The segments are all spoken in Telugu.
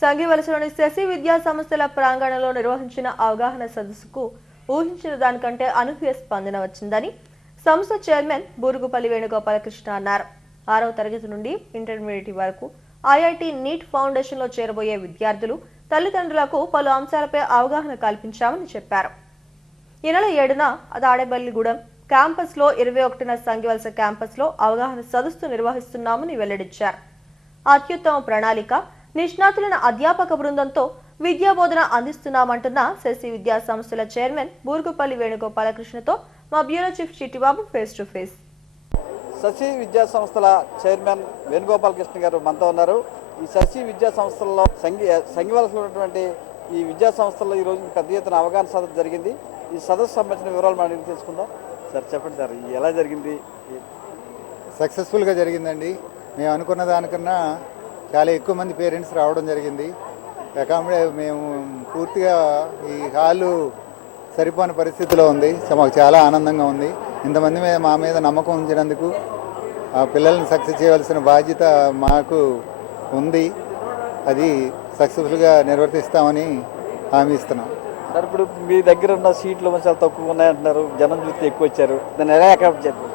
సంఘివలసలోని శశి విద్యా సంస్థల ప్రాంగణంలో నిర్వహించిన అవగాహన సదస్సుకు ఊహించిన దానికంటే అనూహ్య స్పందన వచ్చిందని సంస్థ చైర్మన్ బూరుగుపల్లి వేణుగోపాలకృష్ణ అన్నారు. ఆరవ తరగతి నుండి ఇంటర్మీడియట్ వరకు ఐఐటి నీట్ ఫౌండేషన్లో చేరబోయే విద్యార్థులు తల్లిదండ్రులకు పలు అంశాలపై అవగాహన కల్పించామని చెప్పారు. ఈ నెల ఏడున తాడేపల్లిగూడెం క్యాంపస్లో ఇరవై ఒకటిన సంఘవలస క్యాంపస్లో అవగాహన సదస్సు నిర్వహిస్తున్నామని వెల్లడించారు. అత్యుత్తమ ప్రణాళిక నిష్ణాతులైన అధ్యాపక బృందంతో విద్యా బోధన అందిస్తున్నామంటున్న శశి విద్యా సంస్థల చైర్మన్ బూరుగుపల్లి వేణుగోపాలకృష్ణతో మా bureau chief Chittibabu face to face. Sasi విద్యా సంస్థల చైర్మన్ వేణుగోపాలకృష్ణ గారు మనతో ఉన్నారు. ఈ శశి విద్యా సంస్థల్లో సంఘి ఉన్నటువంటి ఈ విద్యా సంస్థల్లో ఈ రోజు పెద్ద ఎత్తున అవగాహన సదస్సు జరిగింది. ఈ సదస్సు సంబంధించిన వివరాలు మనం తెలుసుకుందాం. సార్ చెప్పండి సార్ ఎలా జరిగింది? సక్సెస్ఫుల్గా జరిగిందండి. మేము అనుకున్న దానికన్నా చాలా ఎక్కువ మంది పేరెంట్స్ రావడం జరిగింది. అకామిడే మేము పూర్తిగా ఈ హాలు సరిపోని పరిస్థితిలో ఉంది. మాకు చాలా ఆనందంగా ఉంది. ఇంతమంది మీద మా మీద నమ్మకం ఉంచినందుకు ఆ పిల్లల్ని సక్సెస్ చేయవలసిన బాధ్యత మాకు ఉంది. అది సక్సెస్ఫుల్గా నిర్వర్తిస్తామని హామీ ఇస్తున్నాం. సార్ ఇప్పుడు మీ దగ్గర ఉన్న సీట్లు చాలా తక్కువ ఉన్నాయంటున్నారు. జనం చూస్తే ఎక్కువ వచ్చారు. దాన్ని ఎలా అకామిడేట్ చేస్తారు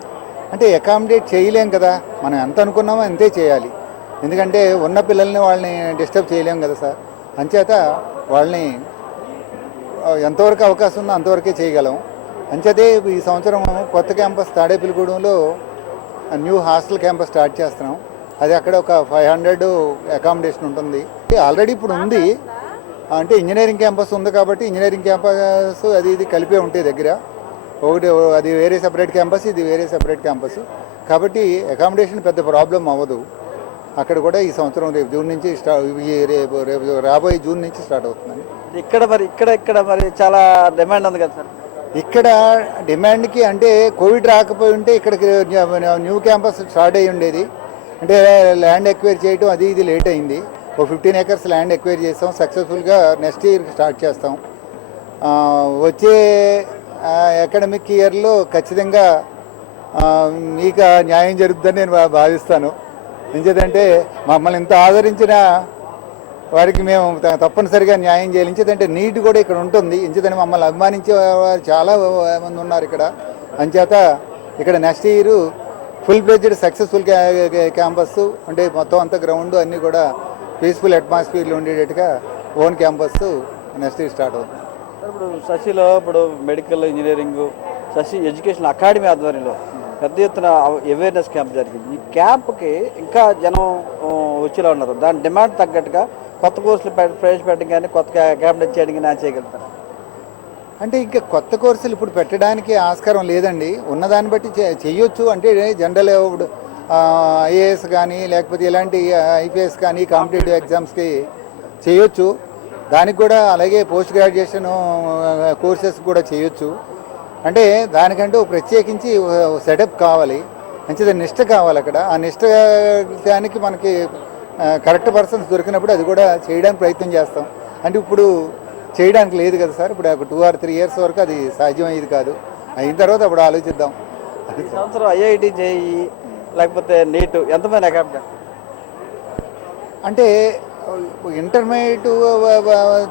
అంటే అకామిడేట్ చేయలేం కదా. మనం ఎంత అనుకున్నామో అంతే చేయాలి. ఎందుకంటే ఉన్న పిల్లల్ని వాళ్ళని డిస్టర్బ్ చేయలేం కదా సార్. అంచేత వాళ్ళని ఎంతవరకు అవకాశం ఉందో అంతవరకే చేయగలం. అంచేతే ఈ సంవత్సరం కొత్త క్యాంపస్ తాడేపల్లిగూడెంలో న్యూ హాస్టల్ క్యాంపస్ స్టార్ట్ చేస్తున్నాం. అది అక్కడ ఒక ఫైవ్ హండ్రెడ్ అకామిడేషన్ ఉంటుంది. ఆల్రెడీ ఇప్పుడు ఉంది. అంటే ఇంజనీరింగ్ క్యాంపస్ ఉంది కాబట్టి ఇంజనీరింగ్ క్యాంపస్ అది ఇది కలిపే ఉంటాయి దగ్గర. ఒకటి అది వేరే సెపరేట్ క్యాంపస్ ఇది వేరే సెపరేట్ క్యాంపస్. కాబట్టి అకామిడేషన్ పెద్ద ప్రాబ్లం అవ్వదు. అక్కడ కూడా ఈ సంవత్సరం రేపు జూన్ నుంచి రేపు రేపు రాబోయే జూన్ నుంచి స్టార్ట్ అవుతుందండి. ఇక్కడ మరి ఇక్కడ ఇక్కడ మరి చాలా డిమాండ్ ఉంది కదా సార్? ఇక్కడ డిమాండ్కి అంటే కోవిడ్ రాకపోయి ఉంటే ఇక్కడికి న్యూ క్యాంపస్ స్టార్ట్ అయ్యి ఉండేది. అంటే ల్యాండ్ ఎక్వైర్ చేయడం అది ఇది లేట్ అయింది. ఒక ఫిఫ్టీన్ ఏకర్స్ ల్యాండ్ ఎక్వైర్ చేస్తాం. సక్సెస్ఫుల్గా నెక్స్ట్ ఇయర్ స్టార్ట్ చేస్తాం. వచ్చే అకాడమిక్ ఇయర్లో ఖచ్చితంగా మీకు న్యాయం జరుగుతుందని నేను భావిస్తాను. ఎందుకంటే మమ్మల్ని ఇంత ఆదరించిన వారికి మేము తప్పనిసరిగా న్యాయం చేయాలి. ఇంచేదంటే నీట్ కూడా ఇక్కడ ఉంటుంది. ఇంచేదని మమ్మల్ని అభిమానించే వారు చాలా మంది ఉన్నారు ఇక్కడ. అంచేత ఇక్కడ next year full fledged successful campus అంటే మొత్తం అంత గ్రౌండ్ అన్నీ కూడా పీస్ఫుల్ అట్మాస్ఫియర్లో ఉండేటట్టుగా own campus next year start అవుతుంది. ఇప్పుడు శశిలో ఇప్పుడు medical engineering Sasi education academy ఆధ్వర్యంలో పెద్ద ఎత్తున అవేర్నెస్ క్యాంప్ జరిగింది. ఈ క్యాంప్కి ఇంకా జనం వచ్చేలా ఉన్నారు. దాని డిమాండ్ తగ్గట్టుగా కొత్త కోర్సులు ప్రవేశపెట్టడం కానీ కొత్త క్యాబినెట్ చేయడం కానీ చేయగలుగుతారు. అంటే ఇంకా కొత్త కోర్సులు ఇప్పుడు పెట్టడానికి ఆస్కారం లేదండి. ఉన్నదాన్ని బట్టి చేయొచ్చు. చెయ్యొచ్చు అంటే జనరల్ ఐఏఎస్ కానీ లేకపోతే ఇలాంటి ఐపీఎస్ కానీ కాంపిటేటివ్ ఎగ్జామ్స్కి చేయొచ్చు. దానికి కూడా అలాగే పోస్ట్ గ్రాడ్యుయేషన్ కోర్సెస్ కూడా చేయొచ్చు. అంటే దానికంటూ ప్రత్యేకించి సెటప్ కావాలి. మంచిది నిష్ట కావాలి అక్కడ. ఆ నిష్ట దానికి మనకి కరెక్ట్ పర్సన్స్ దొరికినప్పుడు అది కూడా చేయడానికి ప్రయత్నం చేస్తాం. అంటే ఇప్పుడు చేయడానికి లేదు కదా సార్. ఇప్పుడు ఒక టూ ఆర్ త్రీ ఇయర్స్ వరకు అది సాధ్యమయ్యేది కాదు. అయిన తర్వాత అప్పుడు ఆలోచిద్దాం. ఈ సంవత్సరం ఐఐటి జేఈ లేకపోతే నీట్ ఎంతమంది అకాడమీ అంటే ఇంటర్మీడియట్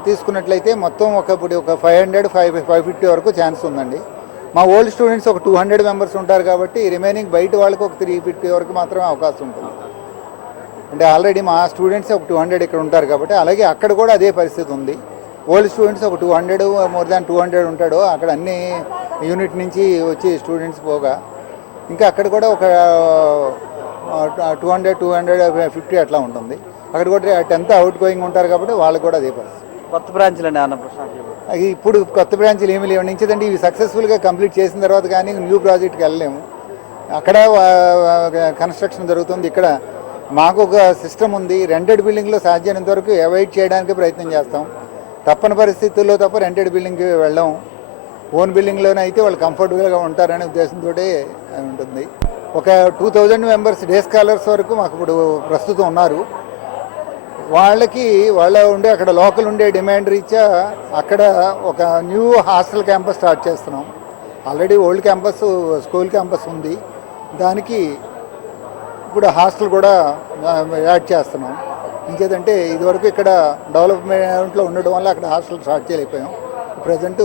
తీసుకున్నట్లయితే మొత్తం ఒక ఇప్పుడు ఒక five hundred five five fifty వరకు ఛాన్స్ ఉందండి. మా ఓల్డ్ స్టూడెంట్స్ ఒక టూ హండ్రెడ్ మెంబర్స్ ఉంటారు కాబట్టి రిమైనింగ్ బయట వాళ్ళకి ఒక త్రీ ఫిఫ్టీ వరకు మాత్రమే అవకాశం ఉంటుంది. అంటే ఆల్రెడీ మా స్టూడెంట్స్ ఒక టూ హండ్రెడ్ ఇక్కడ ఉంటారు కాబట్టి అలాగే అక్కడ కూడా అదే పరిస్థితి ఉంది. ఓల్డ్ స్టూడెంట్స్ ఒక two hundred more than two hundred ఉంటాడు. అక్కడ అన్ని యూనిట్ నుంచి వచ్చి స్టూడెంట్స్ పోగా. ఇంకా అక్కడ కూడా ఒక two hundred two hundred fifty అట్లా ఉంటుంది. అక్కడ కూడా టెన్త్ అవుట్ గోయింగ్ ఉంటారు కాబట్టి వాళ్ళకి కూడా అదే పరిస్థితి. కొత్త బ్రాంచ్లు అండి అన్నప్రసాద్ ఇప్పుడు కొత్త బ్రాంచ్లు ఏమీ లేవు. నుంచిదండి ఇవి సక్సెస్ఫుల్గా కంప్లీట్ చేసిన తర్వాత కానీ న్యూ ప్రాజెక్ట్కి వెళ్ళలేము. అక్కడ కన్స్ట్రక్షన్ జరుగుతుంది. ఇక్కడ మాకు ఒక సిస్టమ్ ఉంది. రెంటెడ్ బిల్డింగ్లో సాధ్యమైనంత వరకు అవాయిడ్ చేయడానికి ప్రయత్నం చేస్తాం. తప్పని పరిస్థితుల్లో తప్ప రెంటెడ్ బిల్డింగ్కి వెళ్ళాం. ఓన్ బిల్డింగ్లోనే అయితే వాళ్ళు కంఫర్టబుల్గా ఉంటారనే ఉద్దేశంతో ఉంటుంది. ఒక two thousand members day scholars వరకు మాకు ఇప్పుడు ప్రస్తుతం ఉన్నారు. వాళ్ళకి వాళ్ళ ఉండే అక్కడ లోకల్ ఉండే డిమాండ్ రీత్యా అక్కడ ఒక న్యూ హాస్టల్ క్యాంపస్ స్టార్ట్ చేస్తున్నాం. Already old campus school campus ఉంది. దానికి ఇప్పుడు హాస్టల్ కూడా యాడ్ చేస్తున్నాం. ఇంకేదంటే ఇదివరకు ఇక్కడ డెవలప్మెంట్లో ఉండడం వల్ల అక్కడ హాస్టల్ స్టార్ట్ చేయలేకపోయాం. ప్రజెంట్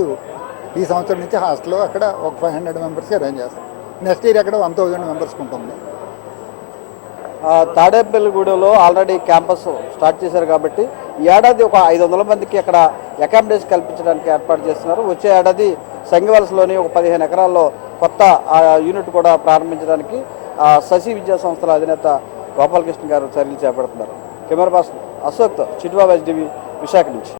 ఈ సంవత్సరం నుంచి హాస్టల్ అక్కడ ఒక ఫైవ్ హండ్రెడ్ మెంబర్స్కి అరేంజ్ చేస్తాం. నెక్స్ట్ ఇయర్ అక్కడ వన్ థౌజండ్ మెంబర్స్కి ఉంటుంది. తాడేపల్లిగూడలో ఆల్రెడీ క్యాంపస్ స్టార్ట్ చేశారు కాబట్టి ఈ ఏడాది ఒక ఐదు వందల మందికి అక్కడ అకామిడేషన్ కల్పించడానికి ఏర్పాటు చేస్తున్నారు. వచ్చే ఏడాది సంఘవలసలోని ఒక పదిహేను ఎకరాల్లో కొత్త యూనిట్ కూడా ప్రారంభించడానికి శశి విద్యా సంస్థల అధినేత గోపాలకృష్ణ గారు చర్యలు చేపడుతున్నారు. కెమెరా పర్సన్ అశోక్తో చిట్బాబు ఎస్డివి విశాఖ నుంచి.